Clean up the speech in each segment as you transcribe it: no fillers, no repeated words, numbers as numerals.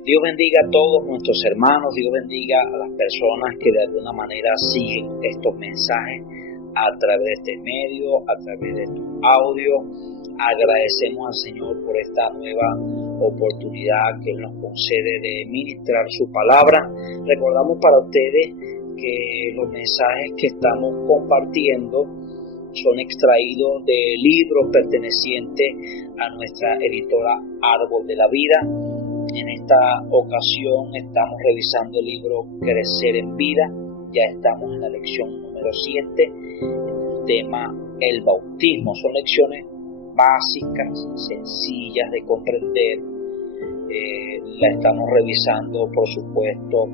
Dios bendiga a todos nuestros hermanos, Dios bendiga a las personas que de alguna manera siguen estos mensajes a través de este medio, a través de estos audios. Agradecemos al Señor por esta nueva oportunidad que Él nos concede de ministrar su palabra. Recordamos para ustedes que los mensajes que estamos compartiendo son extraídos de libros pertenecientes a nuestra editora Árbol de la Vida. En esta ocasión estamos revisando el libro Crecer en Vida. Ya estamos en la lección número 7, el tema el bautismo. Son lecciones básicas, sencillas de comprender. La estamos revisando, por supuesto,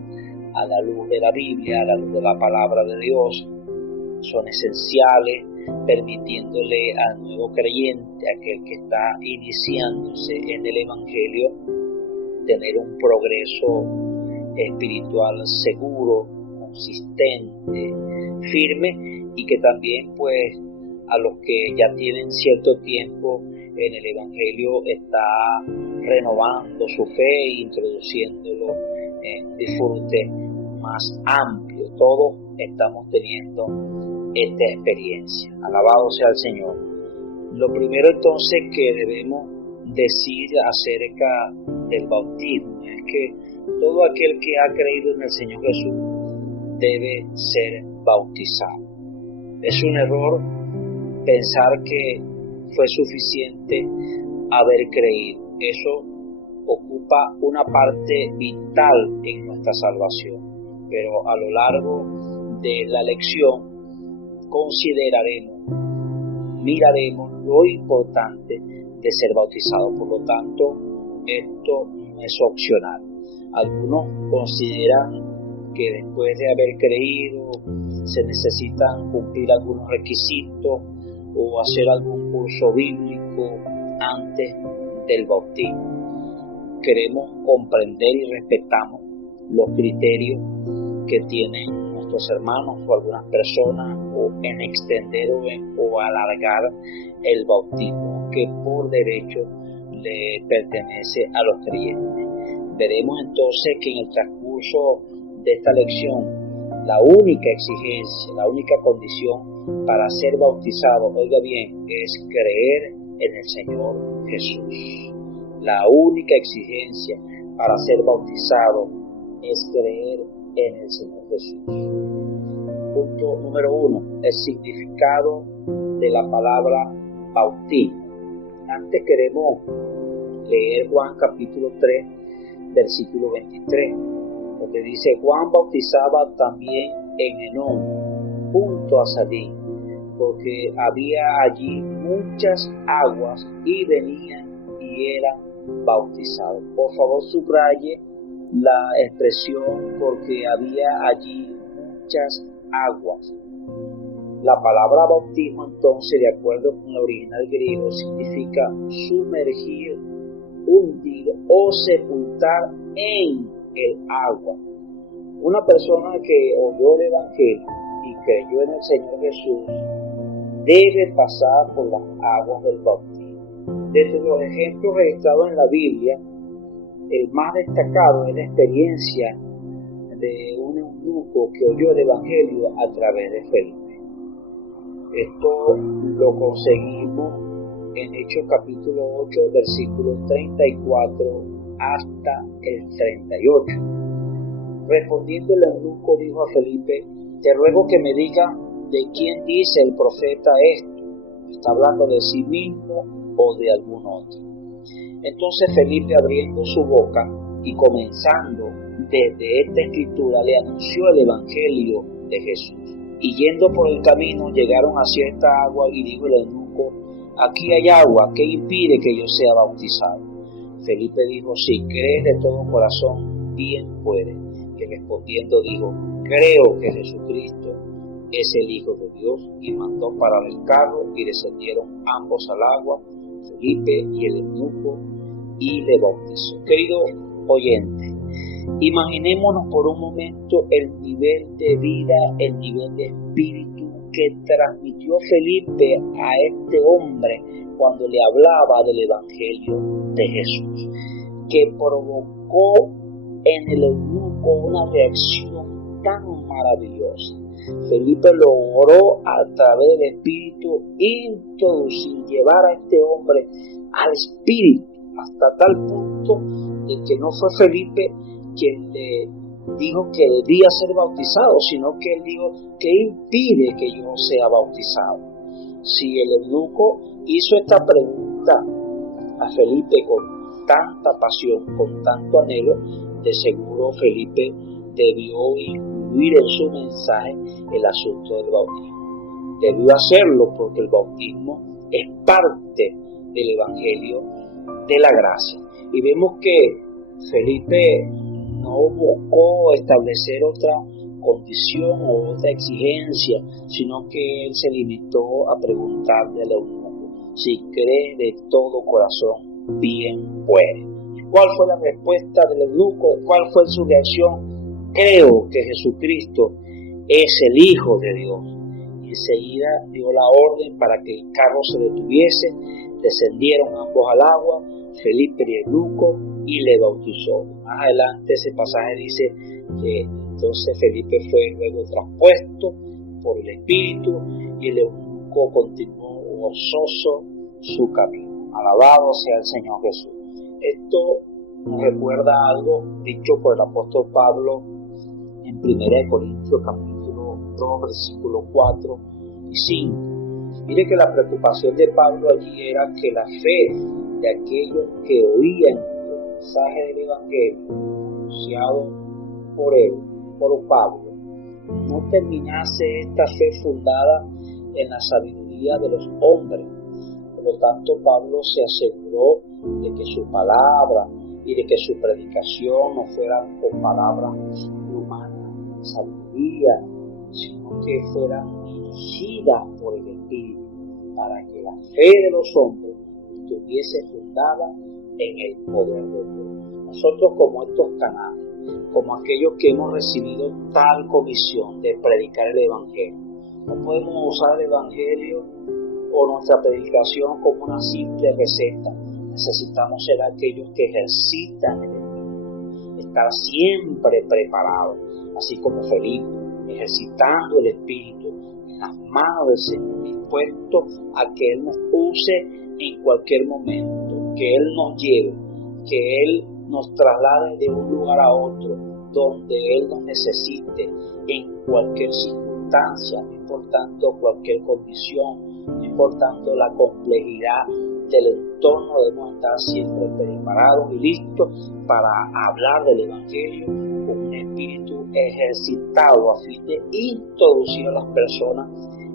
a la luz de la Biblia, a la luz de la palabra de Dios. Son esenciales, permitiéndole al nuevo creyente, aquel que está iniciándose en el Evangelio, tener un progreso espiritual seguro, consistente, firme, y que también pues a los que ya tienen cierto tiempo en el Evangelio está renovando su fe e introduciéndolo en disfrute más amplio. Todos estamos teniendo esta experiencia. Alabado sea el Señor. Lo primero entonces que debemos decir acerca del bautismo es que todo aquel que ha creído en el Señor Jesús debe ser bautizado. Es un error pensar que fue suficiente haber creído. Eso ocupa una parte vital en nuestra salvación, pero a lo largo de la lección miraremos lo importante de ser bautizado. Por lo tanto, esto no es opcional. Algunos consideran que después de haber creído se necesitan cumplir algunos requisitos o hacer algún curso bíblico antes del bautismo. Queremos comprender y respetamos los criterios que tienen nuestros hermanos o algunas personas o en extender o alargar el bautismo que por derecho le pertenece a los creyentes. Veremos entonces que en el transcurso de esta lección la única exigencia, la única condición para ser bautizado, oiga bien, es creer en el Señor Jesús. La única exigencia para ser bautizado es creer en el Señor Jesús. Punto número 1, el significado de la palabra bautismo. Antes queremos leer Juan capítulo 3, versículo 23, donde dice: Juan bautizaba también en Enón, junto a Salim, porque había allí muchas aguas y venían y eran bautizados. Por favor, subraye la expresión porque había allí muchas aguas. La palabra bautismo, entonces, de acuerdo con el original griego, significa sumergir, hundir o sepultar en el agua. Una persona que oyó el Evangelio y creyó en el Señor Jesús debe pasar por las aguas del bautismo. Desde los ejemplos registrados en la Biblia, el más destacado es la experiencia de un eunuco que oyó el Evangelio a través de Felipe. Esto lo conseguimos en Hechos capítulo 8, versículos 34 hasta el 38. Respondiendo el eunuco dijo a Felipe: te ruego que me diga de quién dice el profeta esto. ¿Está hablando de sí mismo o de algún otro? Entonces Felipe, abriendo su boca y comenzando desde esta escritura, le anunció el Evangelio de Jesús. Y yendo por el camino llegaron a cierta agua, y dijo el eunuco: aquí hay agua, ¿qué impide que yo sea bautizado? Felipe dijo: si crees de todo corazón, bien puedes. Y respondiendo dijo: creo que Jesucristo es el Hijo de Dios. Y mandó parar el carro, y descendieron ambos al agua, Felipe y el eunuco, y le bautizó. Querido oyente, imaginémonos por un momento el nivel de vida, el nivel de espíritu que transmitió Felipe a este hombre cuando le hablaba del Evangelio de Jesús. que provocó en el eunuco una reacción tan maravillosa. Felipe logró a través del Espíritu introducir, llevar a este hombre al Espíritu, hasta tal punto de que no fue Felipe quien le dijo que debía ser bautizado, sino que él dijo: ¿qué impide que yo sea bautizado? Si el eunuco hizo esta pregunta a Felipe con tanta pasión, con tanto anhelo, de seguro Felipe debió incluir en su mensaje el asunto del bautismo. Debió hacerlo porque el bautismo es parte del Evangelio de la gracia. Y vemos que Felipe no buscó establecer otra condición o otra exigencia, sino que él se limitó a preguntarle al eunuco: si cree de todo corazón, bien puede. ¿Cuál fue la respuesta del eunuco? ¿Cuál fue su reacción? Creo que Jesucristo es el Hijo de Dios. Y enseguida dio la orden para que el carro se detuviese. Descendieron ambos al agua, Felipe y el eunuco, y le bautizó. Más adelante ese pasaje dice que entonces Felipe fue luego traspuesto por el Espíritu y el eunuco continuó gozoso su camino. Alabado sea el Señor Jesús. Esto nos recuerda algo dicho por el apóstol Pablo en 1 Corintios capítulo 2 versículos 4 y 5. Mire que la preocupación de Pablo allí era que la fe de aquellos que oían el mensaje del Evangelio anunciado por él, por Pablo, no terminase esta fe fundada en la sabiduría de los hombres. Por lo tanto, Pablo se aseguró de que su palabra y de que su predicación no fueran por palabras humanas, sabiduría, sino que fueran dirigidas por el Espíritu, para que la fe de los hombres estuviese fundada en el poder de Dios. Nosotros, como estos canales, como aquellos que hemos recibido tal comisión de predicar el Evangelio, no podemos usar el Evangelio o nuestra predicación como una simple receta. Necesitamos ser aquellos que ejercitan el Espíritu, estar siempre preparados, así como Felipe, ejercitando el Espíritu en las manos del Señor, dispuesto a que Él nos use en cualquier momento, que Él nos lleve, que Él nos traslade de un lugar a otro, donde Él nos necesite en cualquier circunstancia, no importando cualquier condición, no importando la complejidad del entorno. Debemos estar siempre preparados y listos para hablar del Evangelio con un espíritu ejercitado a fin de introducir a las personas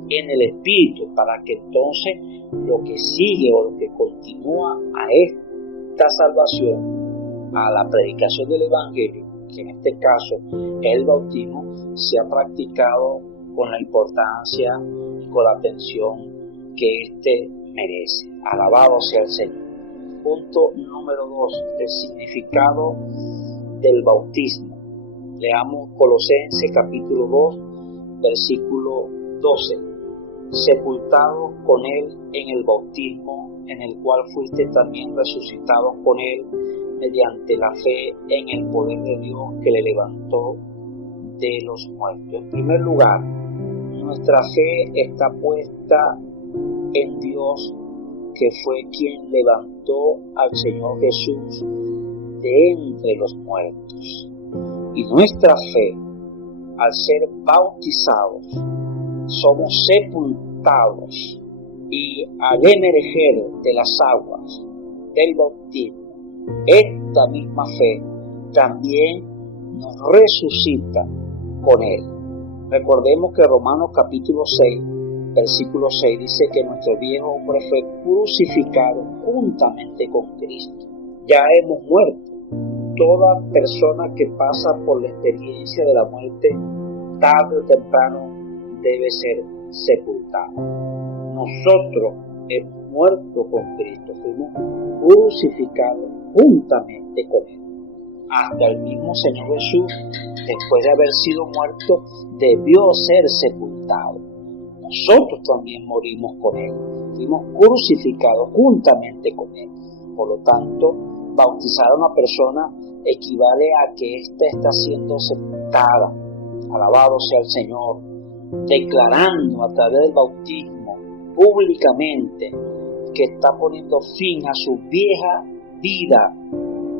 en el Espíritu, para que entonces lo que sigue o lo que continúa a esta salvación, a la predicación del Evangelio, que en este caso es el bautismo, sea practicado con la importancia y con la atención que éste merece. Alabado sea el Señor. Punto número 2, el significado del bautismo. Leamos Colosenses capítulo 2, versículo 12. Sepultados con Él en el bautismo, en el cual fuiste también resucitados con Él mediante la fe en el poder de Dios que le levantó de los muertos. En primer lugar, nuestra fe está puesta en Dios, que fue quien levantó al Señor Jesús de entre los muertos. Y nuestra fe, al ser bautizados, somos sepultados, y al emerger de las aguas del bautismo, esta misma fe también nos resucita con Él. Recordemos que Romanos capítulo 6, versículo 6 dice que nuestro viejo hombre fue crucificado juntamente con Cristo. Ya hemos muerto. Toda persona que pasa por la experiencia de la muerte, tarde o temprano, debe ser sepultada. Nosotros hemos muerto con Cristo, fuimos crucificados juntamente con Él. Hasta el mismo Señor Jesús, después de haber sido muerto, debió ser sepultado. Nosotros también morimos con Él, fuimos crucificados juntamente con Él. Por lo tanto, Bautizar a una persona equivale a que ésta está siendo aceptada. Alabado sea el Señor. Declarando a través del bautismo públicamente que está poniendo fin a su vieja vida,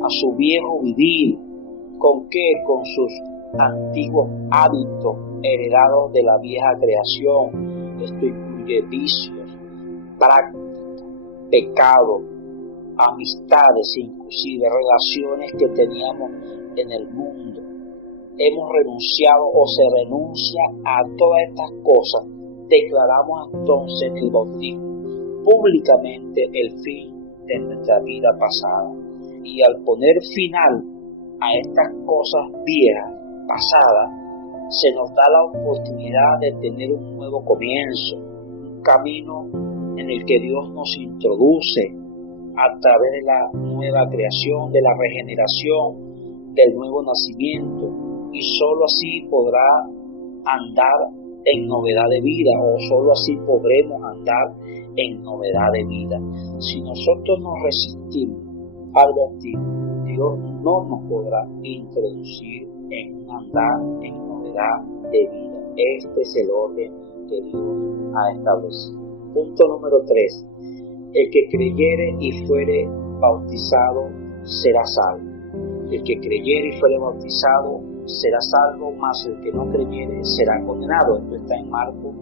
a su viejo vivir. ¿Con qué? Con sus antiguos hábitos heredados de la vieja creación. Esto incluye vicios, prácticas, pecados, amistades, inclusive relaciones que teníamos en el mundo. Hemos renunciado o se renuncia a todas estas cosas. Declaramos entonces en el bautismo públicamente el fin de nuestra vida pasada. Y al poner final a estas cosas viejas, pasadas, se nos da la oportunidad de tener un nuevo comienzo, un camino en el que Dios nos introduce a través de la nueva creación, de la regeneración, del nuevo nacimiento, y sólo así podrá andar en novedad de vida, o sólo así podremos andar en novedad de vida. Si nosotros nos resistimos al bautismo, Dios no nos podrá introducir en un andar en novedad de vida. Este es el orden que Dios ha establecido. Punto número 3. El que creyere y fuere bautizado será salvo. El que creyere y fuere bautizado será salvo, mas el que no creyere será condenado. Esto está en Marcos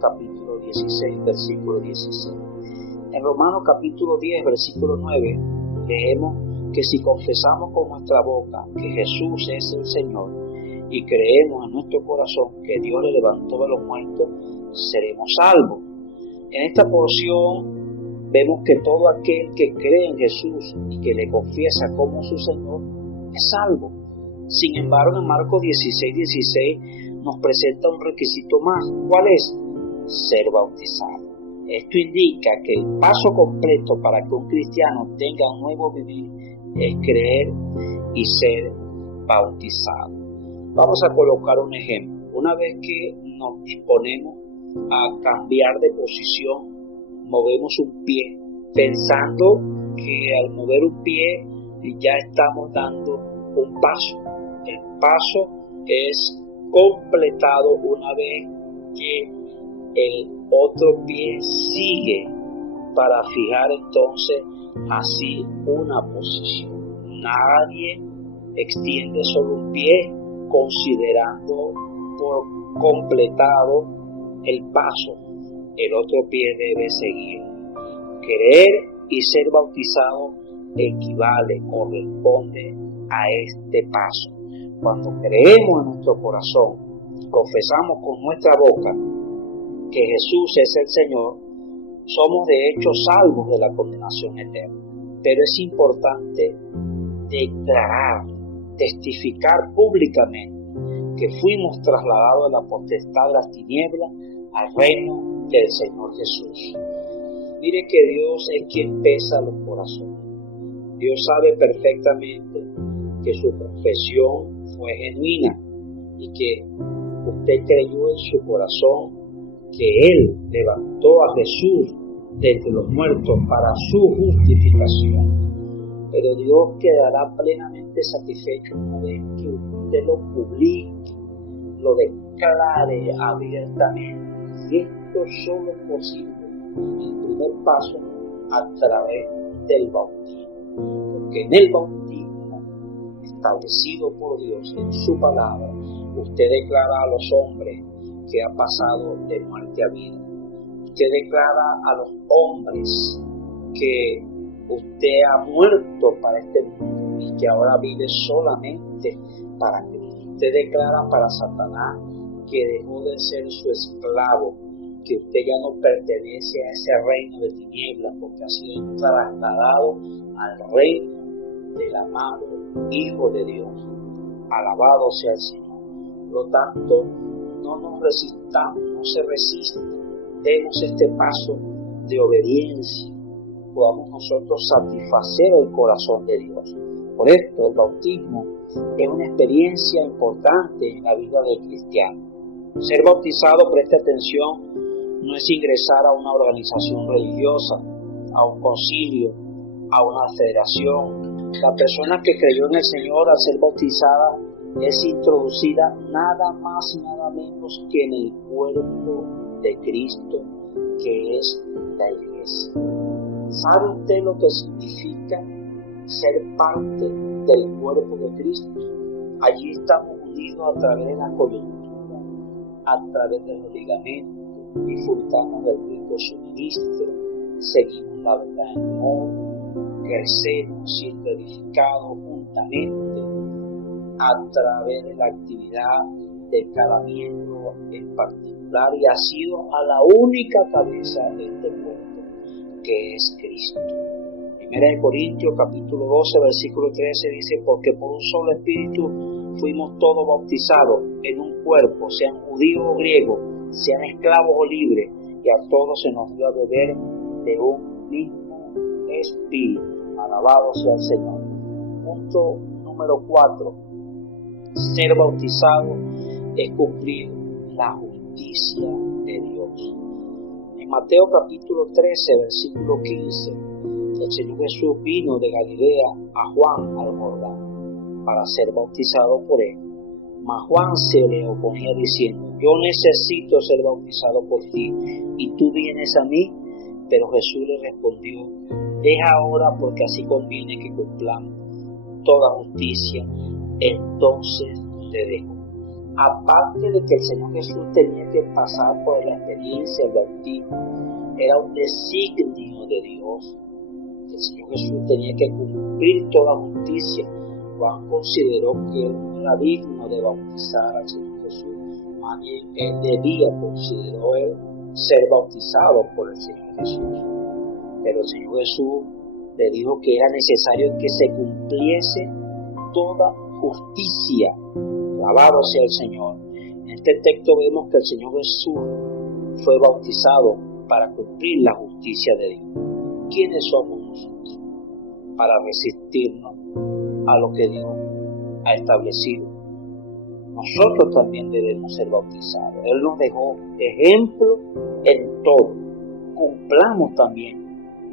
capítulo 16, versículo 16. En Romanos capítulo 10, versículo 9, leemos que si confesamos con nuestra boca que Jesús es el Señor y creemos en nuestro corazón que Dios le levantó de los muertos, seremos salvos. En esta porción vemos que todo aquel que cree en Jesús y que le confiesa como su Señor es salvo. Sin embargo, en Marcos 16 nos presenta un requisito más. ¿Cuál es? Ser bautizado. Esto indica que el paso completo para que un cristiano tenga un nuevo vivir es creer y ser bautizado. Vamos a colocar un ejemplo. Una vez que nos disponemos a cambiar de posición, movemos un pie, pensando que al mover un pie ya estamos dando un paso. El paso es completado una vez que el otro pie sigue para fijar entonces así una posición. Nadie extiende solo un pie considerando por completado el paso. El otro pie debe seguir. Creer y ser bautizado equivale o responde a este paso. Cuando creemos en nuestro corazón y confesamos con nuestra boca que Jesús es el Señor, somos de hecho salvos de la condenación eterna. Pero es importante declarar, testificar públicamente que fuimos trasladados de la potestad de las tinieblas al reino del Señor Jesús. Mire que Dios es quien pesa los corazones. Dios sabe perfectamente que su confesión fue genuina y que usted creyó en su corazón que Él levantó a Jesús de entre los muertos para su justificación. Pero Dios quedará plenamente satisfecho una vez que usted lo publique, lo declare abiertamente. Y esto solo es posible, el primer paso, a través del bautismo. Porque en el bautismo establecido por Dios en su palabra, usted declara a los hombres que ha pasado de muerte a vida. Usted declara a los hombres que usted ha muerto para este mundo y que ahora vive solamente para Cristo. Usted declara para Satanás que dejó de ser su esclavo, que usted ya no pertenece a ese reino de tinieblas porque ha sido trasladado al reino del amado Hijo de Dios. Alabado sea el Señor. Por lo tanto, no nos resistamos, no se resista. Demos este paso de obediencia. Podamos nosotros satisfacer el corazón de Dios. Por esto, el bautismo es una experiencia importante en la vida del cristiano. Ser bautizado, preste atención, no es ingresar a una organización religiosa, a un concilio, a una federación, La persona que creyó en el Señor al ser bautizada es introducida nada más y nada menos que en el cuerpo de Cristo, que es la iglesia. ¿Sabe usted lo que significa ser parte del cuerpo de Cristo? Allí estamos unidos a través de la coyuntura, a través de los ligamentos, disfrutamos del rico suministro, seguimos la verdad en amor, crecemos siendo edificados juntamente a través de la actividad de cada miembro en particular, y ha sido a la única cabeza de este cuerpo, que es Cristo. Primera de Corintios capítulo 12 versículo 13 dice: porque por un solo espíritu fuimos todos bautizados en un cuerpo, sean judíos o griegos, sean esclavos o libres, y a todos se nos dio a beber de un mismo espíritu. Alabado sea el Señor. Punto número 4. Ser bautizado es cumplir la justicia de Dios. En Mateo capítulo 13 versículo 15, el Señor Jesús vino de Galilea a Juan al Jordán para ser bautizado por él. Mas Juan se le oponía diciendo: yo necesito ser bautizado por ti, y tú vienes a mí. Pero Jesús le respondió: deja ahora, porque así conviene que cumplamos toda justicia. Entonces te dejo. Aparte de que el Señor Jesús tenía que pasar por la experiencia del bautismo, era un designio de Dios. El Señor Jesús tenía que cumplir toda justicia. Juan consideró que él no era digno de bautizar al Señor Jesús, más bien él debía, consideró él, ser bautizado por el Señor Jesús. Pero el Señor Jesús le dijo que era necesario que se cumpliese toda justicia. Alabado sea el Señor. En este texto vemos que el Señor Jesús fue bautizado para cumplir la justicia de Dios. ¿Quiénes somos nosotros para resistirnos a lo que Dios ha establecido? Nosotros también debemos ser bautizados. Él nos dejó ejemplo en todo. Cumplamos también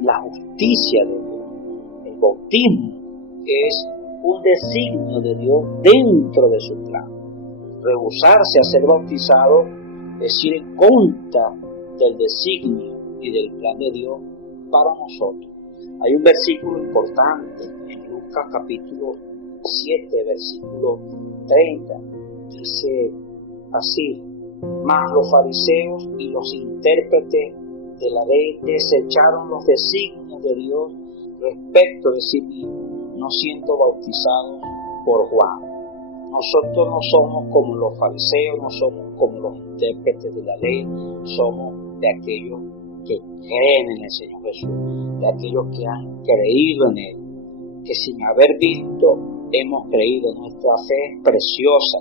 la justicia de Dios. El bautismo es un designio de Dios dentro de su plan. Rehusarse a ser bautizado es ir en contra del designio y del plan de Dios para nosotros. Hay un versículo importante en Lucas capítulo 7 versículo 30. Dice así: mas los fariseos y los intérpretes de la ley desecharon los designios de Dios respecto de sí mismos, no siendo bautizados por Juan. Nosotros no somos como los fariseos, no somos como los intérpretes de la ley, somos de aquellos que creen en el Señor Jesús, de aquellos que han creído en Él, que sin haber visto hemos creído. Nuestra fe es preciosa,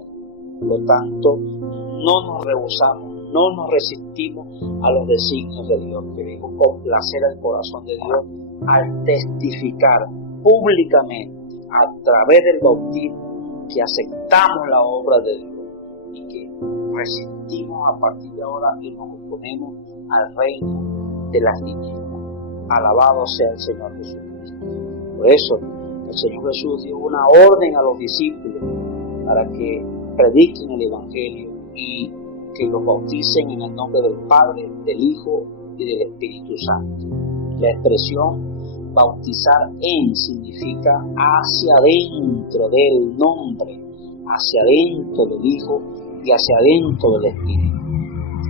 por lo tanto no nos rehusamos, no nos resistimos a los designios de Dios. Queremos complacer al corazón de Dios al testificar públicamente a través del bautismo que aceptamos la obra de Dios y que resistimos a partir de ahora y nos oponemos al reino de las tinieblas. Alabado sea el Señor Jesucristo. Por eso el Señor Jesús dio una orden a los discípulos para que prediquen el Evangelio y que los bauticen en el nombre del Padre, del Hijo y del Espíritu Santo. La expresión bautizar en significa hacia adentro del nombre, hacia adentro del Hijo y hacia adentro del Espíritu.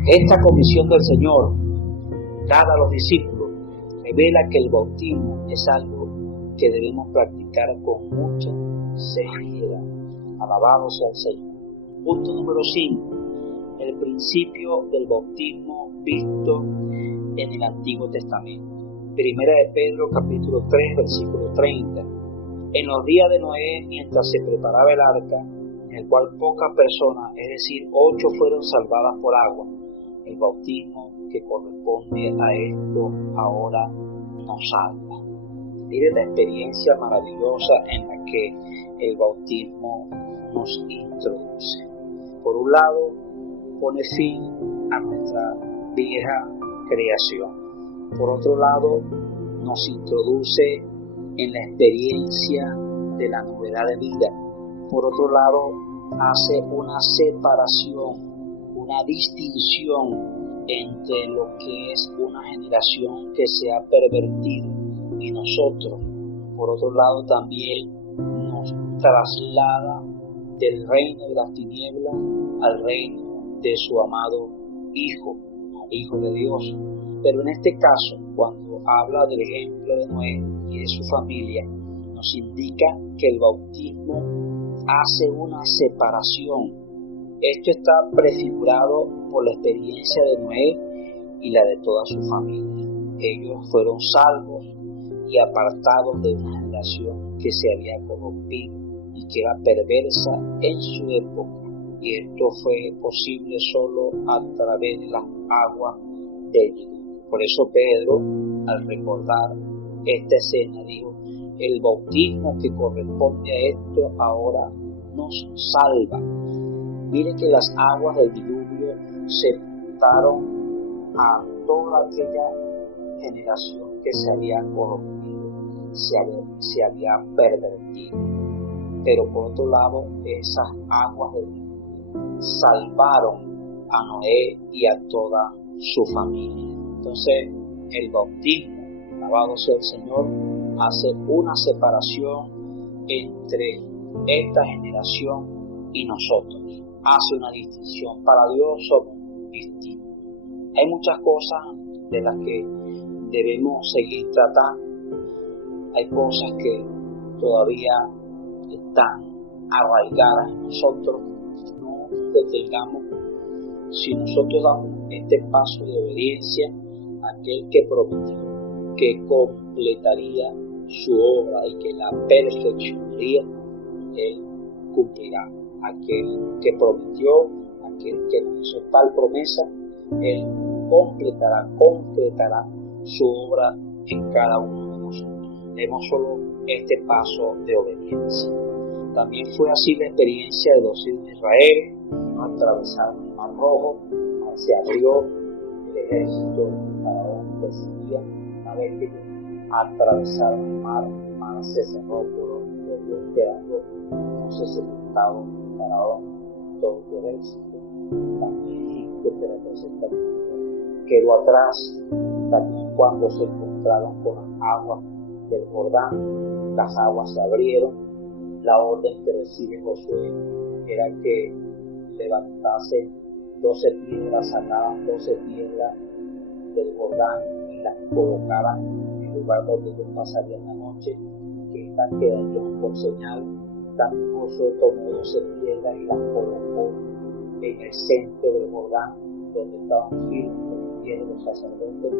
Esta comisión del Señor dada a los discípulos revela que el bautismo es algo que debemos practicar con mucha seriedad. Alabado sea el Señor. Punto número 5. El principio del bautismo visto en el Antiguo Testamento. Primera de Pedro capítulo 3 versículo 30. En los días de Noé, mientras se preparaba el arca, en el cual pocas personas, es decir, 8 fueron salvadas por agua, el bautismo que corresponde a esto ahora nos salva. Mire la experiencia maravillosa en la que el bautismo nos introduce. Por un lado, pone fin a nuestra vieja creación. Por otro lado, nos introduce en la experiencia de la novedad de vida. Por otro lado, hace una separación, una distinción entre lo que es una generación que se ha pervertido y nosotros. Por otro lado, también nos traslada del reino de las tinieblas al reino de su amado Hijo, al Hijo de Dios. Pero en este caso, cuando habla del ejemplo de Noé y de su familia, nos indica que el bautismo hace una separación. Esto está prefigurado por la experiencia de Noé y la de toda su familia. Ellos fueron salvos y apartados de una generación que se había corrompido y que era perversa en su época. Y esto fue posible solo a través de las aguas del diluvio. Por eso Pedro, al recordar esta escena, dijo: el bautismo que corresponde a esto ahora nos salva. Miren que las aguas del diluvio sepultaron a toda aquella generación que se había corrompido, se había pervertido. Pero por otro lado, esas aguas del diluvio salvaron a Noé y a toda su familia. Entonces, el bautismo, alabado sea el Señor, hace una separación entre esta generación y nosotros. Hace una distinción. Para Dios somos distintos. Hay muchas cosas de las que debemos seguir tratando. Hay cosas que todavía están arraigadas en nosotros. No nos detengamos. Si nosotros damos este paso de obediencia a aquel que prometió que completaría su obra y que la perfeccionaría, Él cumplirá. Aquel que prometió, aquel que nos hizo tal promesa, Él completará su obra en cada uno de nosotros. Demos solo este paso de obediencia. También fue así la experiencia de los hijos de Israel. Atravesaron el Mar Rojo, se abrió el ejército de Faraón de Siria. Una vez que atravesaron el mar se cerró por ellos, quedando entonces sepultado Faraón, todo su ejército. También Egipto, que representa el mundo, quedó atrás. También cuando se encontraron con las aguas del Jordán, las aguas se abrieron. La orden que recibe Josué era que levantase 12 piedras, sacaban 12 piedras del Jordán y las colocaran en el lugar donde ellos pasarían la noche, que estas quedarían por señal. También Josué tomó 12 piedras y las colocó en el centro del Jordán, donde estaban firmes los pies de los sacerdotes.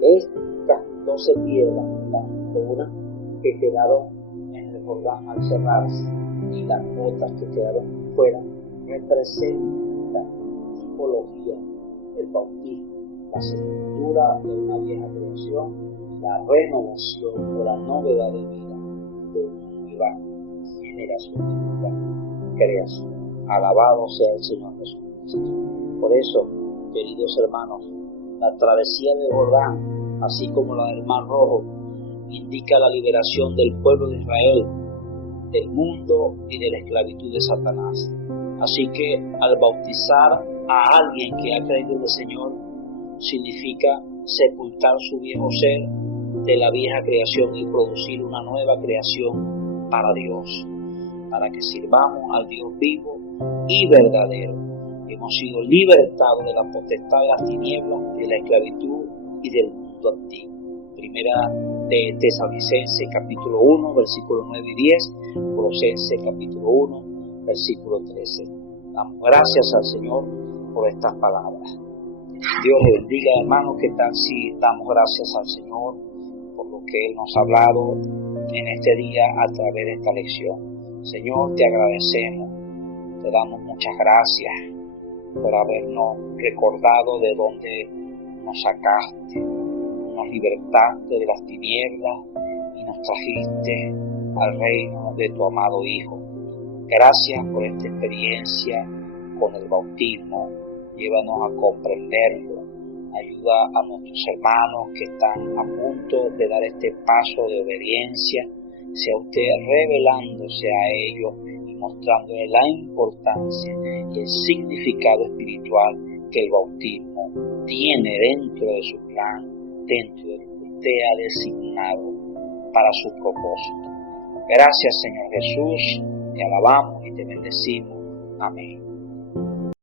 Estas 12 piedras, tanto una que quedaron en el Jordán al cerrarse y las otras que quedaron fuera, representan tipología del bautismo, la sepultura de una vieja creación, la renovación o la novedad de vida de una nueva generación, de nueva creación. Alabado sea el Señor Jesucristo. Por eso, queridos hermanos, la travesía del Jordán, así como la del Mar Rojo, indica la liberación del pueblo de Israel, del mundo y de la esclavitud de Satanás. Así que al bautizar a alguien que ha creído en el Señor, significa sepultar su viejo ser de la vieja creación y producir una nueva creación para Dios, para que sirvamos al Dios vivo y verdadero. Hemos sido libertados de la potestad de las tinieblas, de la esclavitud y del mundo antiguo. Primera de Tesalonicenses capítulo 1, versículos 9 y 10, Colosenses capítulo 1, versículo 13. Damos gracias al Señor por estas palabras. Dios le bendiga, hermanos. ¿Qué tal si damos gracias al Señor por lo que Él nos ha hablado en este día a través de esta lección? Señor, te agradecemos, te damos muchas gracias por habernos recordado de dónde nos sacaste, nos libertaste de las tinieblas y nos trajiste al reino de tu amado Hijo. Gracias por esta experiencia con el bautismo. Llévanos a comprenderlo, Ayuda a nuestros hermanos que están a punto de dar este paso de obediencia. Sea usted revelándose a ellos y mostrándoles la importancia y el significado espiritual que el bautismo tiene dentro de su plan, dentro de lo que usted ha designado para su propósito. Gracias, Señor Jesús, te alabamos y te bendecimos. Amén.